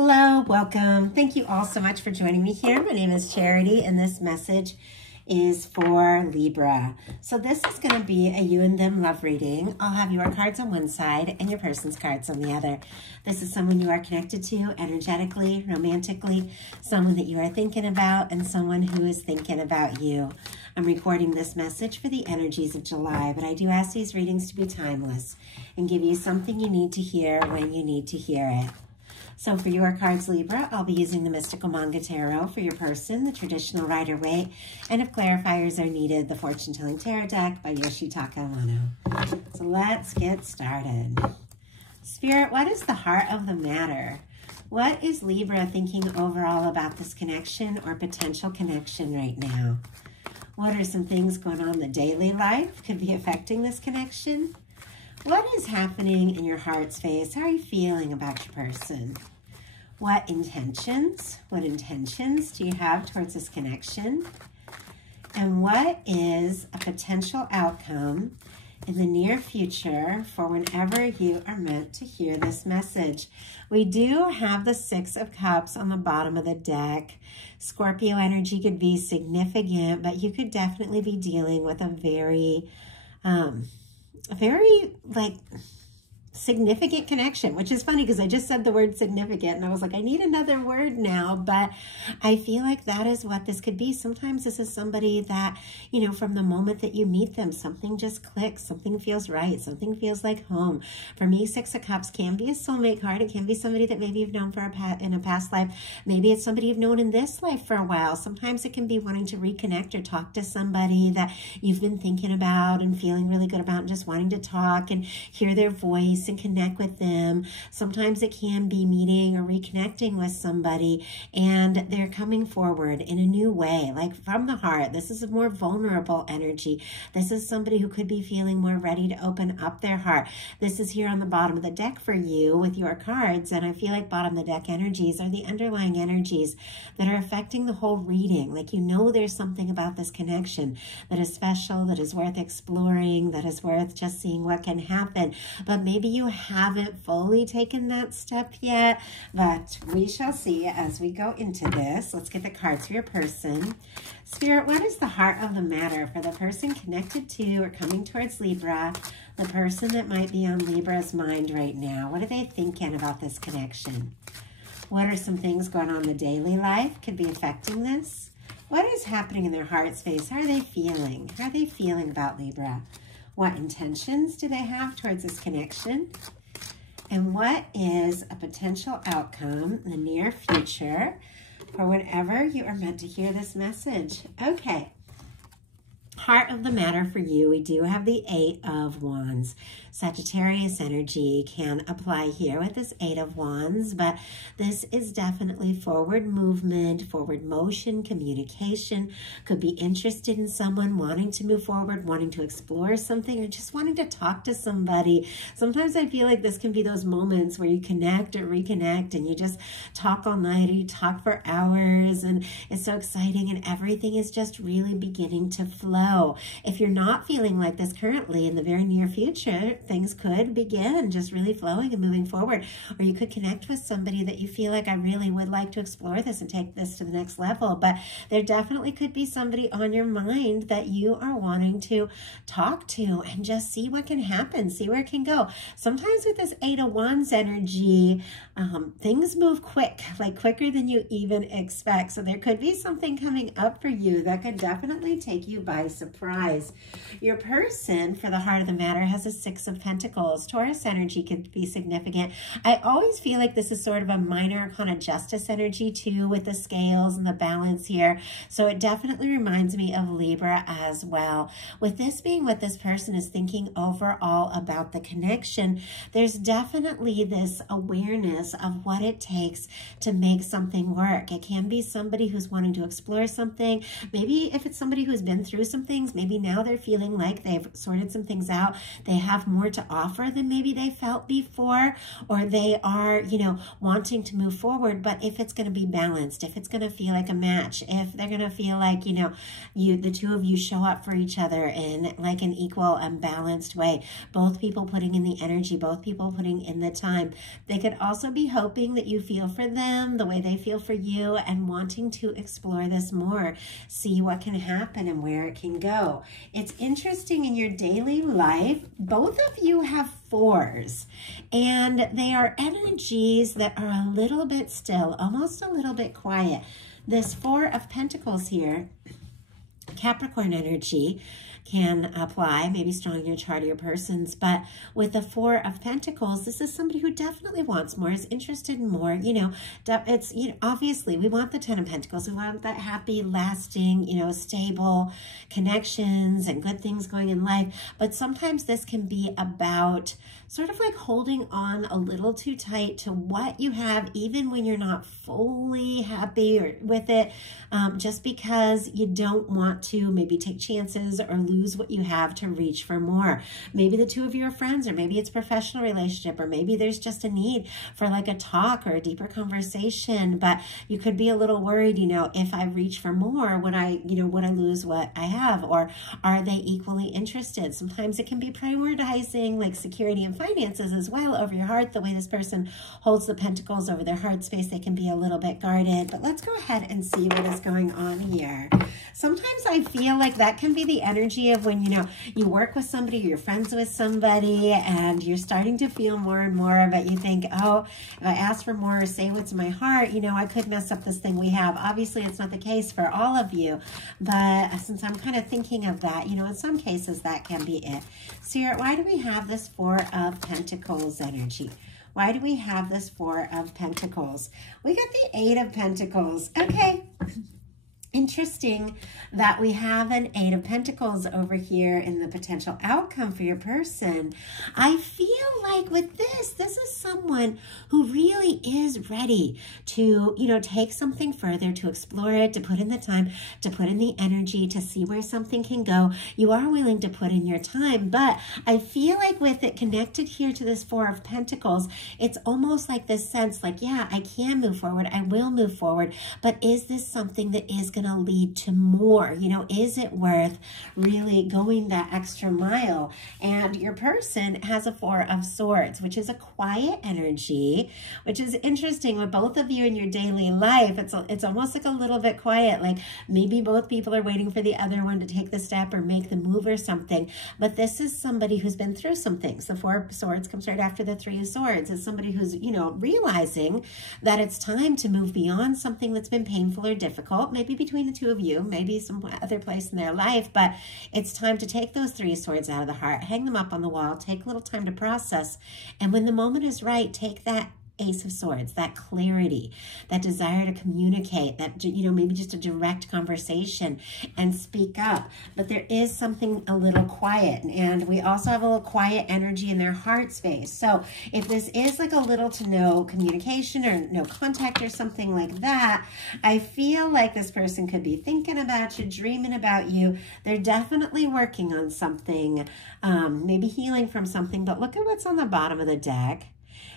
Hello, welcome. Thank you all so much for joining me here. My name is Charity, and this message is for Libra. So this is going to be a you and them love reading. I'll have your cards on one side and your person's cards on the other. This is someone you are connected to energetically, romantically, someone that you are thinking about, and someone who is thinking about you. I'm recording this message for the energies of July, but I do ask these readings to be timeless and give you something you need to hear when you need to hear it. So for your cards, Libra, I'll be using the Mystical Manga Tarot. For your person, the traditional Rider-Waite, and if clarifiers are needed, the Fortune Telling Tarot deck by Yoshitaka Wano. So let's get started. Spirit, what is the heart of the matter? What is Libra thinking overall about this connection or potential connection right now? What are some things going on in the daily life could be affecting this connection? What is happening in your heart space? How are you feeling about your person? What intentions do you have towards this connection? And what is a potential outcome in the near future for whenever you are meant to hear this message? We do have the Six of Cups on the bottom of the deck. Scorpio energy could be significant, but you could definitely be dealing with a very significant connection, which is funny because I just said the word significant and I was like, I need another word now, but I feel like that is what this could be. Sometimes this is somebody that, you know, from the moment that you meet them, something just clicks, something feels right, something feels like home. For me, Six of Cups can be a soulmate card. It can be somebody that maybe you've known for in a past life. Maybe it's somebody you've known in this life for a while. Sometimes it can be wanting to reconnect or talk to somebody that you've been thinking about and feeling really good about and just wanting to talk and hear their voice and connect with them. Sometimes it can be meeting or reconnecting with somebody and they're coming forward in a new way, like from the heart. This is a more vulnerable energy. This is somebody who could be feeling more ready to open up their heart. This is here on the bottom of the deck for you with your cards, and I feel like bottom of the deck energies are the underlying energies that are affecting the whole reading. Like, you know, there's something about this connection that is special, that is worth exploring, that is worth just seeing what can happen. But maybe you haven't fully taken that step yet, but we shall see as we go into this. Let's get the cards for your person. Spirit, what is the heart of the matter for the person connected to or coming towards Libra, the person that might be on Libra's mind right now? What are they thinking about this connection? What are some things going on in the daily life could be affecting this? What is happening in their heart space? How are they feeling? How are they feeling about Libra? What intentions do they have towards this connection? And what is a potential outcome in the near future for whenever you are meant to hear this message? Okay. Heart of the matter for you, we do have the Eight of Wands. Sagittarius energy can apply here with this Eight of Wands, but this is definitely forward movement, forward motion, communication. Could be interested in someone, wanting to move forward, wanting to explore something, or just wanting to talk to somebody. Sometimes I feel like this can be those moments where you connect or reconnect and you just talk all night or you talk for hours and it's so exciting and everything is just really beginning to flow. If you're not feeling like this currently, in the very near future, things could begin just really flowing and moving forward. Or you could connect with somebody that you feel like, I really would like to explore this and take this to the next level. But there definitely could be somebody on your mind that you are wanting to talk to and just see what can happen, see where it can go. Sometimes with this Eight of Wands energy, things move quick, like quicker than you even expect. So there could be something coming up for you that could definitely take you by surprise. Your person, for the heart of the matter, has a Six of Pentacles. Taurus energy could be significant. I always feel like this is sort of a minor kind of justice energy too, with the scales and the balance here. So it definitely reminds me of Libra as well. With this being what this person is thinking overall about the connection, there's definitely this awareness of what it takes to make something work. It can be somebody who's wanting to explore something. Maybe if it's somebody who's been through some some things. Maybe now they're feeling like they've sorted some things out. They have more to offer than maybe they felt before, or they are, you know, wanting to move forward. But if it's going to be balanced, if it's going to feel like a match, if they're going to feel like, you know, the two of you show up for each other in like an equal and balanced way, both people putting in the energy, both people putting in the time. They could also be hoping that you feel for them the way they feel for you and wanting to explore this more, see what can happen and where it can go. It's interesting in your daily life, both of you have 4s, and they are energies that are a little bit still, almost a little bit quiet. This 4 of Pentacles here, Capricorn energy, can apply, maybe strong in your chart or your person's, but with the 4 of Pentacles, this is somebody who definitely wants more, is interested in more, you know, it's, you know, obviously we want the 10 of Pentacles, we want that happy, lasting, you know, stable connections and good things going in life, but sometimes this can be about sort of like holding on a little too tight to what you have, even when you're not fully happy or with it, just because you don't want to maybe take chances or lose what you have to reach for more. Maybe the two of you are friends, or maybe it's a professional relationship, or maybe there's just a need for like a talk or a deeper conversation, but you could be a little worried, you know, if I reach for more, would I, you know, would I lose what I have, or are they equally interested? Sometimes it can be prioritizing like security and finances as well over your heart. The way this person holds the pentacles over their heart space, they can be a little bit guarded, but let's go ahead and see what is going on here. Sometimes I feel like that can be the energy of when, you know, you work with somebody, or you're friends with somebody, and you're starting to feel more and more, but you think, oh, if I ask for more or say what's in my heart, you know, I could mess up this thing we have. Obviously, it's not the case for all of you, but since I'm kind of thinking of that, you know, in some cases that can be it. Spirit, why do we have this 4 of Pentacles energy? Why do we have this 4 of Pentacles? We got the 8 of Pentacles. Okay. Interesting that we have an 8 of Pentacles over here in the potential outcome for your person. I feel like with this is someone who really is ready to, you know, take something further, to explore it, to put in the time, to put in the energy, to see where something can go. You are willing to put in your time, but I feel like with it connected here to this 4 of Pentacles, it's almost like this sense like, yeah, I can move forward, I will move forward, but is this something that is going to lead to more? You know, is it worth really going that extra mile? And your person has a 4 of Swords, which is a quiet energy, which is interesting with both of you in your daily life. It's almost like a little bit quiet, like maybe both people are waiting for the other one to take the step or make the move or something. But this is somebody who's been through some things. The 4 of Swords comes right after the 3 of Swords. It's somebody who's, you know, realizing that it's time to move beyond something that's been painful or difficult, maybe between the two of you, maybe some other place in their life, but it's time to take those 3 of Swords out of the heart, hang them up on the wall, take a little time to process, and when the moment is right, take that Ace of Swords, that clarity, that desire to communicate, that, you know, maybe just a direct conversation and speak up. But there is something a little quiet, and we also have a little quiet energy in their heart space. So if this is like a little to no communication or no contact or something like that, I feel like this person could be thinking about you, dreaming about you. They're definitely working on something, maybe healing from something, but look at what's on the bottom of the deck.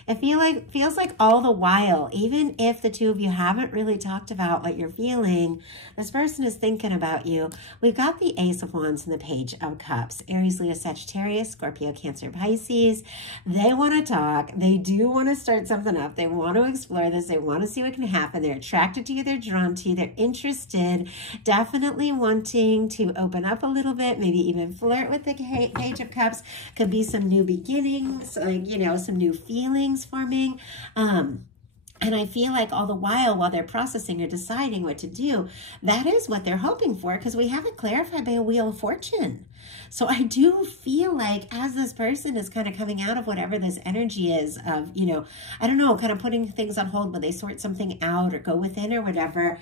It feels like all the while, even if the two of you haven't really talked about what you're feeling, this person is thinking about you. We've got the Ace of Wands and the Page of Cups. Aries, Leo, Sagittarius, Scorpio, Cancer, Pisces. They want to talk. They do want to start something up. They want to explore this. They want to see what can happen. They're attracted to you. They're drawn to you. They're interested. Definitely wanting to open up a little bit, maybe even flirt with the Page of Cups. Could be some new beginnings, like, you know, some new feelings forming. And I feel like all the while they're processing or deciding what to do, that is what they're hoping for, because we have it clarified by a Wheel of Fortune. So I do feel like as this person is kind of coming out of whatever this energy is of, you know, I don't know, kind of putting things on hold when they sort something out or go within or whatever,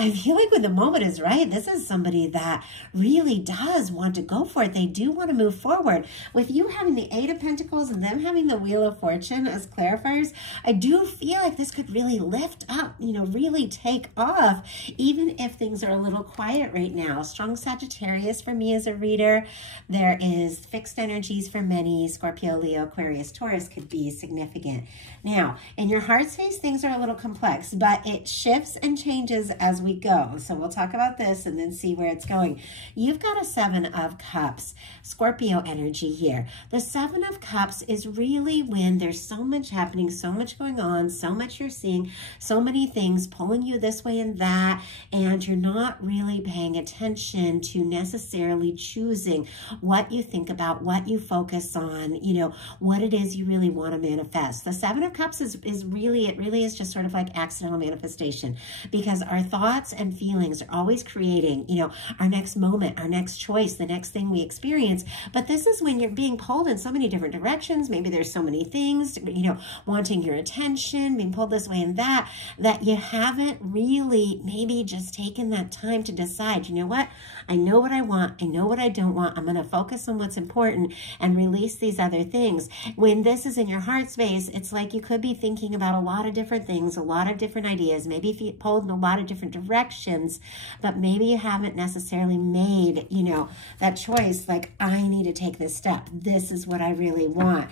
I feel like when the moment is right, this is somebody that really does want to go for it. They do want to move forward. With you having the Eight of Pentacles and them having the Wheel of Fortune as clarifiers, I do feel like this could really lift up, you know, really take off, even if things are a little quiet right now. Strong Sagittarius for me as a reader. There is fixed energies for many. Scorpio, Leo, Aquarius, Taurus could be significant. Now, in your heart space, things are a little complex, but it shifts and changes as we go. So we'll talk about this and then see where it's going. You've got a Seven of Cups, Scorpio energy here. The Seven of Cups is really when there's so much happening, so much going on, so much you're seeing, so many things pulling you this way and that, and you're not really paying attention to necessarily choosing what you think about, what you focus on, you know, what it is you really want to manifest. The Seven of Cups is really, it really is just sort of like accidental manifestation, because our thoughts and feelings are always creating, you know, our next moment, our next choice, the next thing we experience. But this is when you're being pulled in so many different directions. Maybe there's so many things, you know, wanting your attention, being pulled this way and that you haven't really maybe just taken that time to decide, you know what, I know what I want, I know what I don't want, I'm going to focus on what's important and release these other things. When this is in your heart space, it's like you could be thinking about a lot of different things, a lot of different ideas, maybe if you pulled in a lot of different directions, but maybe you haven't necessarily made, you know, that choice, like, I need to take this step. This is what I really want.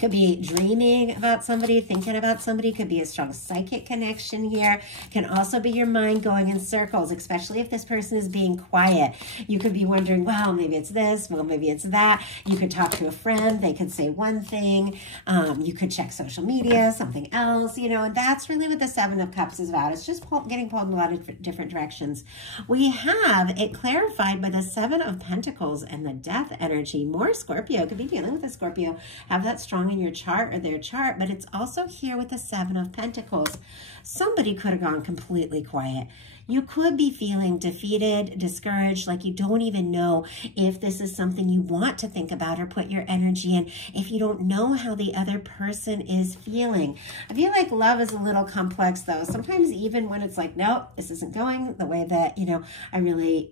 Could be dreaming about somebody, thinking about somebody. Could be a strong psychic connection here. Can also be your mind going in circles, especially if this person is being quiet. You could be wondering, well, maybe it's this, well, maybe it's that. You could talk to a friend. They could say one thing. You could check social media, something else, you know, and that's really what the Seven of Cups is about. It's just getting pulled in a lot of different directions. We have it clarified by the Seven of Pentacles and the Death energy. More Scorpio. Could be dealing with a Scorpio. Have that strong in your chart or their chart, but it's also here with the Seven of Pentacles. Somebody could have gone completely quiet. You could be feeling defeated, discouraged, like you don't even know if this is something you want to think about or put your energy in, if you don't know how the other person is feeling. I feel like love is a little complex though. Sometimes even when it's like, nope, this isn't going the way that, you know, I really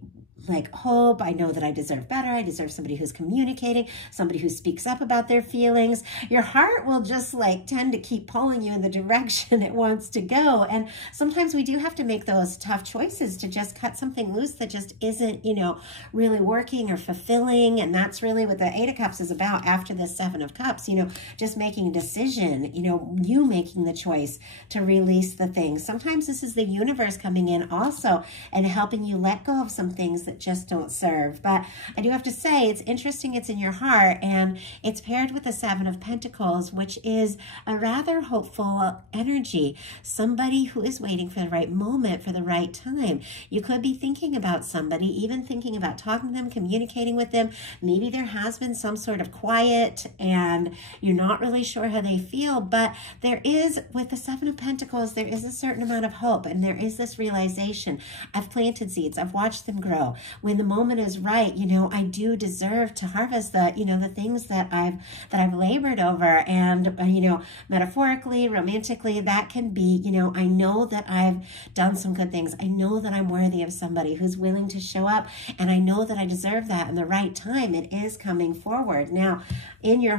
like hope, I know that I deserve better, I deserve somebody who's communicating, somebody who speaks up about their feelings. Your heart will just like tend to keep pulling you in the direction it wants to go. And sometimes we do have to make those tough choices to just cut something loose that just isn't, you know, really working or fulfilling. And that's really what the Eight of Cups is about after the Seven of Cups, you know, just making a decision, you know, you making the choice to release the things. Sometimes this is the universe coming in also and helping you let go of some things that just don't serve. But I do have to say, it's interesting it's in your heart, and it's paired with the Seven of Pentacles, which is a rather hopeful energy. Somebody who is waiting for the right moment, for the right time. You could be thinking about somebody, even thinking about talking to them, communicating with them. Maybe there has been some sort of quiet and you're not really sure how they feel, but there is, with the Seven of Pentacles, there is a certain amount of hope, and there is this realization. I've planted seeds, I've watched them grow. When the moment is right, you know, I do deserve to harvest the, you know, the things that I've labored over. And, you know, metaphorically, romantically, that can be, you know, I know that I've done some good things. I know that I'm worthy of somebody who's willing to show up, and I know that I deserve that in the right time. It is coming forward. Now, in your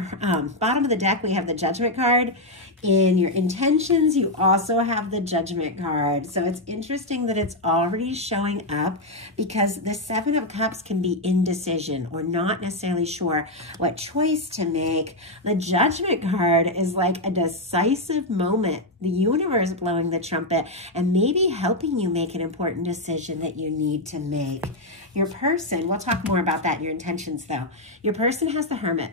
bottom of the deck, we have the Judgment card. In your intentions, you also have the Judgment card. So it's interesting that it's already showing up, because the Seven of Cups can be indecision or not necessarily sure what choice to make. The Judgment card is like a decisive moment, the universe blowing the trumpet and maybe helping you make an important decision that you need to make. Your person, we'll talk more about that in your intentions though. Your person has the Hermit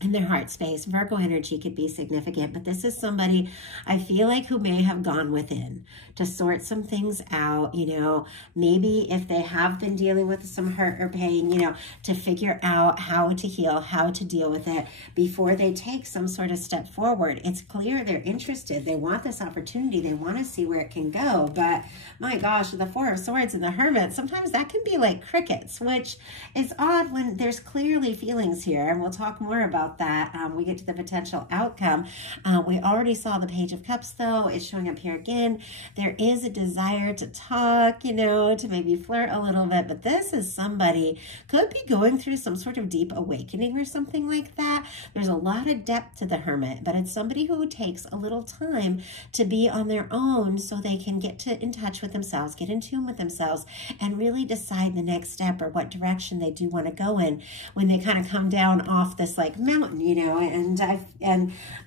in their heart space. Virgo energy could be significant, but this is somebody I feel like who may have gone within to sort some things out, you know, maybe if they have been dealing with some hurt or pain, you know, to figure out how to heal, how to deal with it before they take some sort of step forward. It's clear they're interested. They want this opportunity. They want to see where it can go. But my gosh, the Four of Swords and the Hermit, sometimes that can be like crickets, which is odd when there's clearly feelings here. And we'll talk more about about that. We get to the potential outcome. We already saw the Page of Cups, though. It's showing up here again. There is a desire to talk, you know, to maybe flirt a little bit, but this is somebody could be going through some sort of deep awakening or something like that. There's a lot of depth to the Hermit, but it's somebody who takes a little time to be on their own so they can get in touch with themselves, get in tune with themselves, and really decide the next step or what direction they do want to go in when they kind of come down off this like mountain, you know, and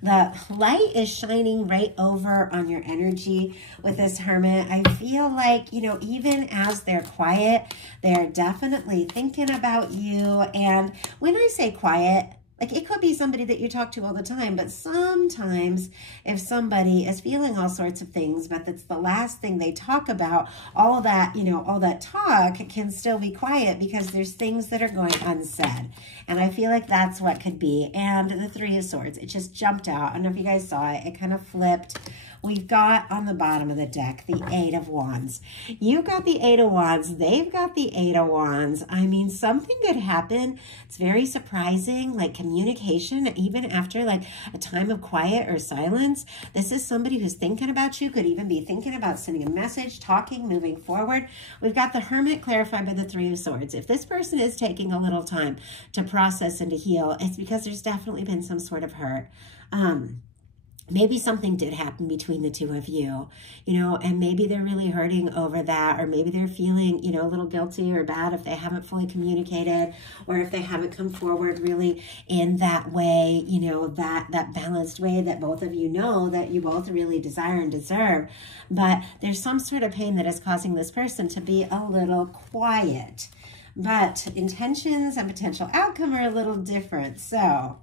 the light is shining right over on your energy with this Hermit. I feel like, you know, even as they're quiet, they're definitely thinking about you. And when I say quiet, like it could be somebody that you talk to all the time, but sometimes if somebody is feeling all sorts of things, but that's the last thing they talk about, all that, you know, all that talk can still be quiet because there's things that are going unsaid. And I feel like that's what could be. And the Three of Swords, it just jumped out. I don't know if you guys saw it. It kind of flipped. We've got on the bottom of the deck, the Eight of Wands. You got the Eight of Wands. They've got the Eight of Wands. I mean, something could happen. It's very surprising, like communication, even after like a time of quiet or silence. This is somebody who's thinking about you, could even be thinking about sending a message, talking, moving forward. We've got the Hermit clarified by the Three of Swords. If this person is taking a little time to process and to heal, it's because there's definitely been some sort of hurt. Maybe something did happen between the two of you, you know, and maybe they're really hurting over that, or maybe they're feeling, you know, a little guilty or bad if they haven't fully communicated, or if they haven't come forward really in that way, you know, that balanced way that both of you know that you both really desire and deserve. But there's some sort of pain that is causing this person to be a little quiet. But intentions and potential outcome are a little different. So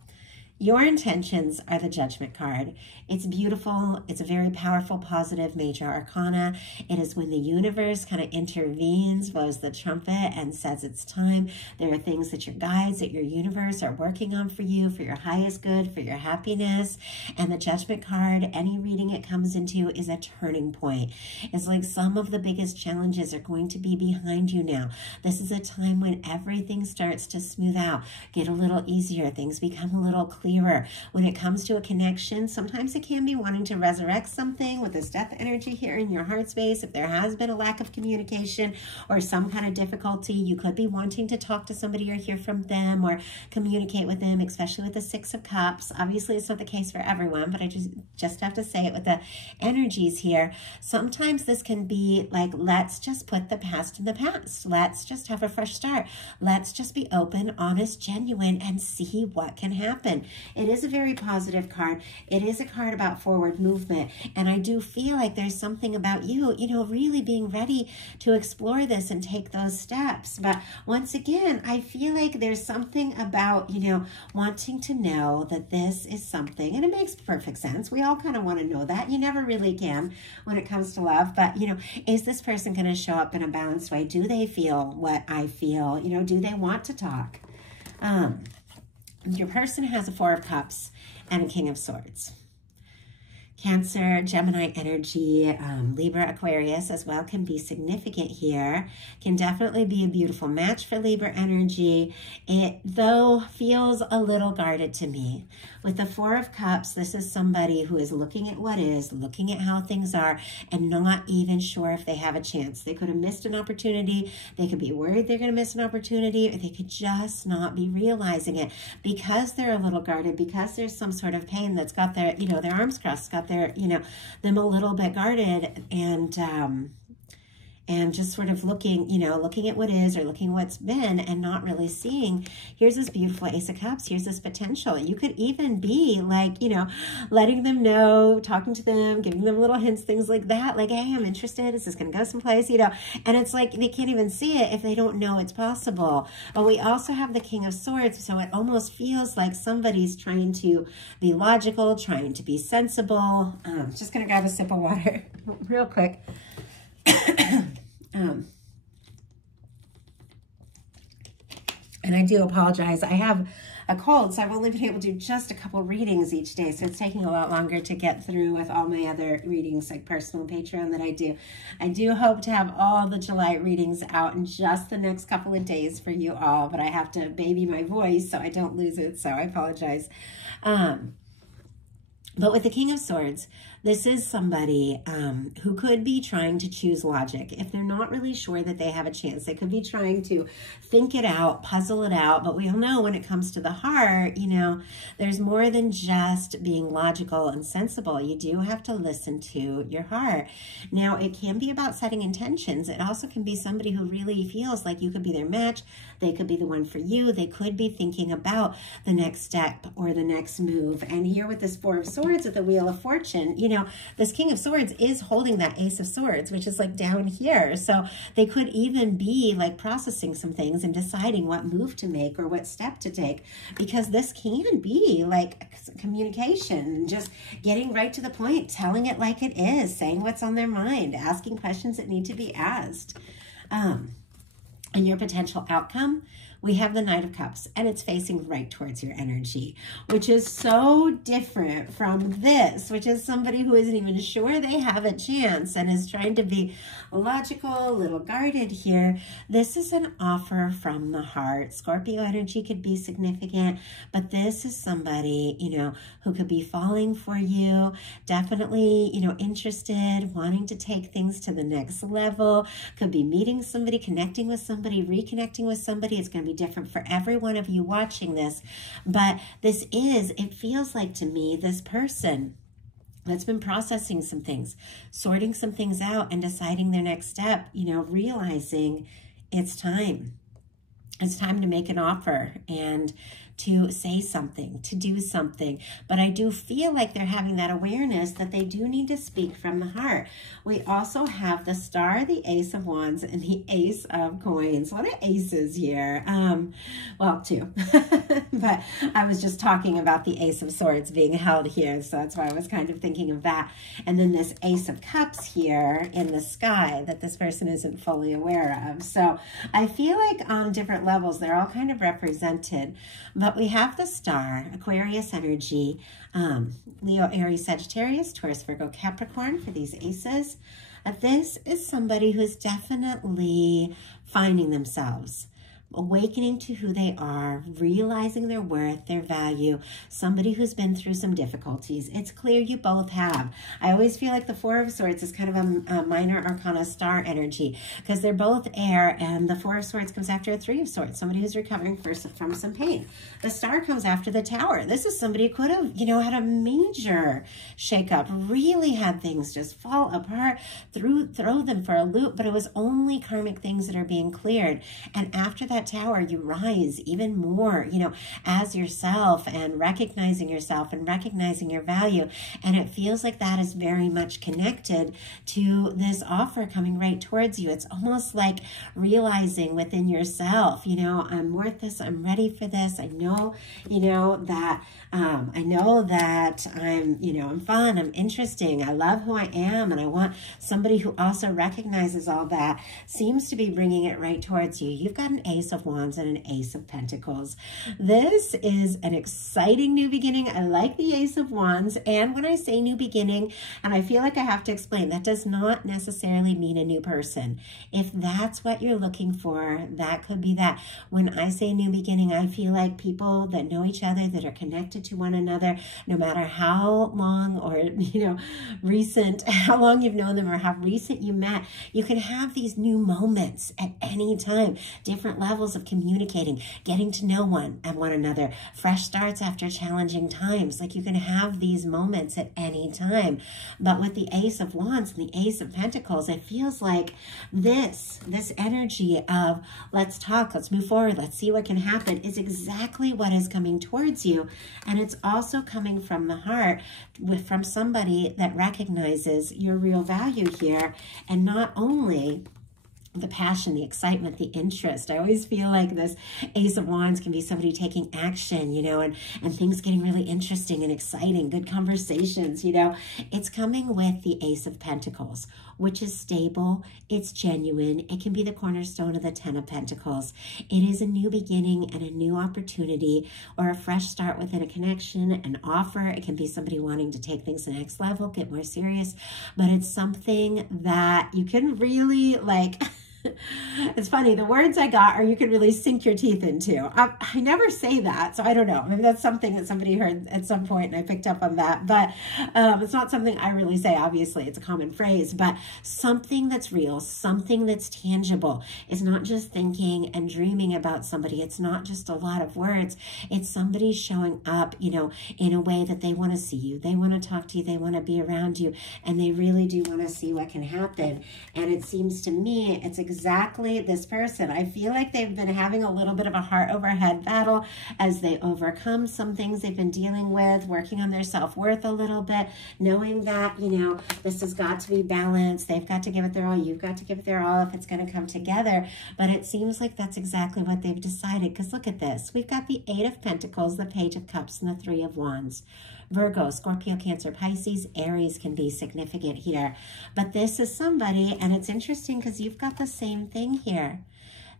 your intentions are the Judgment card. It's beautiful. It's a very powerful, positive major arcana. It is when the universe kind of intervenes, blows the trumpet, and says it's time. There are things that your guides, that your universe are working on for you, for your highest good, for your happiness. And the Judgment card, any reading it comes into, is a turning point. It's like some of the biggest challenges are going to be behind you now. This is a time when everything starts to smooth out, get a little easier. Things become a little clearer. When it comes to a connection, sometimes it can be wanting to resurrect something with this death energy here in your heart space. If there has been a lack of communication or some kind of difficulty, you could be wanting to talk to somebody or hear from them or communicate with them, especially with the Six of Cups. Obviously, it's not the case for everyone, but I just have to say it with the energies here. Sometimes this can be like, let's just put the past in the past. Let's just have a fresh start. Let's just be open, honest, genuine, and see what can happen. It is a very positive card. It is a card about forward movement. And I do feel like there's something about you, you know, really being ready to explore this and take those steps. But once again, I feel like there's something about, you know, wanting to know that this is something, and it makes perfect sense. We all kind of want to know that. You never really can when it comes to love. But, you know, is this person going to show up in a balanced way? Do they feel what I feel? You know, do they want to talk? Your person has a Four of Cups and a King of Swords. Cancer, Gemini energy, Libra, Aquarius as well can be significant here. Can definitely be a beautiful match for Libra energy. It, though, feels a little guarded to me. With the Four of Cups, this is somebody who is looking at what is, looking at how things are, and not even sure if they have a chance. They could have missed an opportunity. They could be worried they're going to miss an opportunity, or they could just not be realizing it because they're a little guarded, because there's some sort of pain that's got their, you know, their arms crossed, got their, you know, them a little bit guarded, and just sort of looking, you know, looking at what is or looking what's been and not really seeing, here's this beautiful Ace of Cups, here's this potential. You could even be like, you know, letting them know, talking to them, giving them little hints, things like that, like, hey, I'm interested, is this going to go someplace, you know, and it's like they can't even see it if they don't know it's possible. But we also have the King of Swords, so it almost feels like somebody's trying to be logical, trying to be sensible. Just going to grab a sip of water real quick. And I do apologize. I have a cold, so I've only been able to do just a couple readings each day. So it's taking a lot longer to get through with all my other readings, like personal Patreon that I do. I do hope to have all the July readings out in just the next couple of days for you all, but I have to baby my voice so I don't lose it, so I apologize. But with the King of Swords, this is somebody who could be trying to choose logic. If they're not really sure that they have a chance, they could be trying to think it out, puzzle it out. But we all know when it comes to the heart, you know, there's more than just being logical and sensible. You do have to listen to your heart. Now, it can be about setting intentions. It also can be somebody who really feels like you could be their match. They could be the one for you. They could be thinking about the next step or the next move. And here with this Four of Swords with the Wheel of Fortune, you know, this King of Swords is holding that Ace of Swords, which is like down here. So they could even be like processing some things and deciding what move to make or what step to take, because this can be like communication, just getting right to the point, telling it like it is, saying what's on their mind, asking questions that need to be asked. And your potential outcome, we have the Knight of Cups, and it's facing right towards your energy, which is so different from this, which is somebody who isn't even sure they have a chance and is trying to be logical, a little guarded here. This is an offer from the heart. Scorpio energy could be significant, but this is somebody, you know, who could be falling for you, definitely, you know, interested, wanting to take things to the next level, could be meeting somebody, connecting with somebody, reconnecting with somebody. It's going to be different for every one of you watching this, but this is, it feels like to me, this person that's been processing some things, sorting some things out and deciding their next step, you know, realizing it's time. It's time to make an offer and to say something, to do something. But I do feel like they're having that awareness that they do need to speak from the heart. We also have the Star, the Ace of Wands, and the Ace of Coins. A lot of aces here. Well, two. But I was just talking about the Ace of Swords being held here, so that's why I was kind of thinking of that. And then this Ace of Cups here in the sky that this person isn't fully aware of. So I feel like on different levels, they're all kind of represented. But we have the Star, Aquarius energy, Leo, Aries, Sagittarius, Taurus, Virgo, Capricorn for these aces. This is somebody who is definitely finding themselves, awakening to who they are, realizing their worth, their value, somebody who's been through some difficulties. It's clear you both have. I always feel like the Four of Swords is kind of a minor arcana star energy because they're both air, and the Four of Swords comes after a Three of Swords, somebody who's recovering from some pain. The Star comes after the Tower. This is somebody who could have, you know, had a major shakeup, really had things just fall apart, throw them for a loop, but it was only karmic things that are being cleared. And after that Tower, you rise even more, you know, as yourself, and recognizing yourself and recognizing your value. And it feels like that is very much connected to this offer coming right towards you. It's almost like realizing within yourself, you know, I'm worth this, I'm ready for this. I know, you know, that I'm, you know, I'm fun, I'm interesting, I love who I am, and I want somebody who also recognizes all that. Seems to be bringing it right towards you. You've got an Ace of Wands and an Ace of Pentacles. This is an exciting new beginning. I like the Ace of Wands, and when I say new beginning, and I feel like I have to explain, that does not necessarily mean a new person. If that's what you're looking for, that could be that. When I say new beginning, I feel like people that know each other, that are connected to one another, no matter how long or, you know, recent, how long you've known them or how recent you met, you can have these new moments at any time, different levels of communicating, getting to know one another, fresh starts after challenging times. Like, you can have these moments at any time. But with the Ace of Wands and the Ace of Pentacles, it feels like this energy of let's talk, let's move forward, let's see what can happen is exactly what is coming towards you. And it's also coming from the heart, from somebody that recognizes your real value here, and not only the passion, the excitement, the interest. I always feel like this Ace of Wands can be somebody taking action, you know, and things getting really interesting and exciting, good conversations, you know. It's coming with the Ace of Pentacles, which is stable, it's genuine, it can be the cornerstone of the Ten of Pentacles. It is a new beginning and a new opportunity, or a fresh start within a connection, an offer. It can be somebody wanting to take things to the next level, get more serious, but it's something that you can really like... It's funny, the words I got are you can really sink your teeth into. I never say that, so I don't know. Maybe that's something that somebody heard at some point and I picked up on that. But it's not something I really say, obviously. It's a common phrase. But something that's real, something that's tangible. It's not just thinking and dreaming about somebody. It's not just a lot of words. It's somebody showing up, you know, in a way that they want to see you. They want to talk to you. They want to be around you. And they really do want to see what can happen. And it seems to me it's exactly this person. I feel like they've been having a little bit of a heart over head battle as they overcome some things they've been dealing with, working on their self-worth a little bit, knowing that, you know, this has got to be balanced. They've got to give it their all. You've got to give it their all if it's going to come together. But it seems like that's exactly what they've decided, because look at this. We've got the Eight of Pentacles, the Page of Cups, and the Three of Wands. Virgo, Scorpio, Cancer, Pisces, Aries can be significant here. But this is somebody, and it's interesting because you've got the same thing here,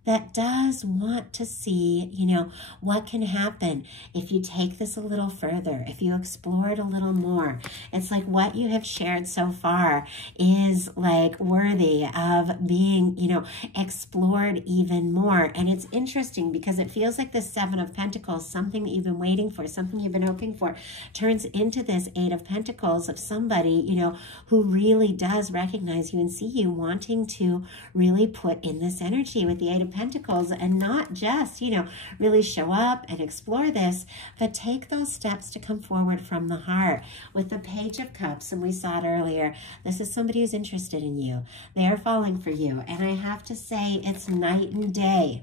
that does want to see, you know, what can happen if you take this a little further, if you explore it a little more. It's like what you have shared so far is like worthy of being, you know, explored even more. And it's interesting because it feels like the Seven of Pentacles, something that you've been waiting for, something you've been hoping for, turns into this Eight of Pentacles of somebody, you know, who really does recognize you and see you, wanting to really put in this energy with the Eight of Pentacles, and not just, you know, really show up and explore this, but take those steps to come forward from the heart. With the Page of Cups, and we saw it earlier, this is somebody who's interested in you. They are falling for you. And I have to say, it's night and day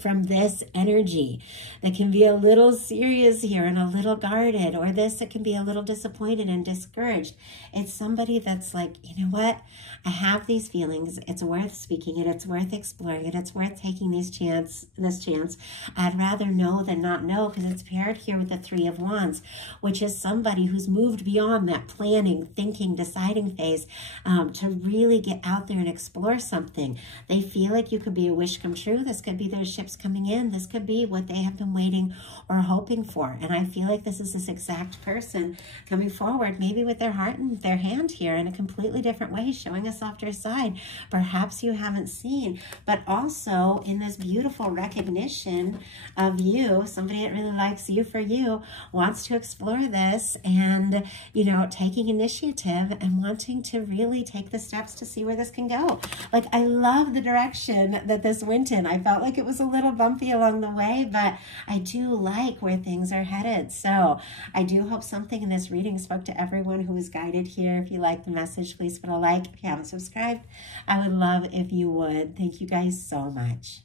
from this energy that can be a little serious here and a little guarded, or this that can be a little disappointed and discouraged. It's somebody that's like, you know what? I have these feelings. It's worth speaking it. It's worth exploring it. It's worth taking this chance. I'd rather know than not know, because it's paired here with the Three of Wands, which is somebody who's moved beyond that planning, thinking, deciding phase to really get out there and explore something. They feel like you could be a wish come true. This could be their ships coming in. This could be what they have been waiting or hoping for. And I feel like this is this exact person coming forward, maybe with their heart in their hand here in a completely different way, showing a softer side perhaps you haven't seen, but also in this beautiful recognition of you, somebody that really likes you for you, wants to explore this and, you know, taking initiative and wanting to really take the steps to see where this can go. Like, I love the direction that this went in. I felt like it was a little bumpy along the way, but I do like where things are headed. So I do hope something in this reading spoke to everyone who was guided here. If you like the message, please put a like. If you haven't subscribed, I would love if you would. Thank you guys so much.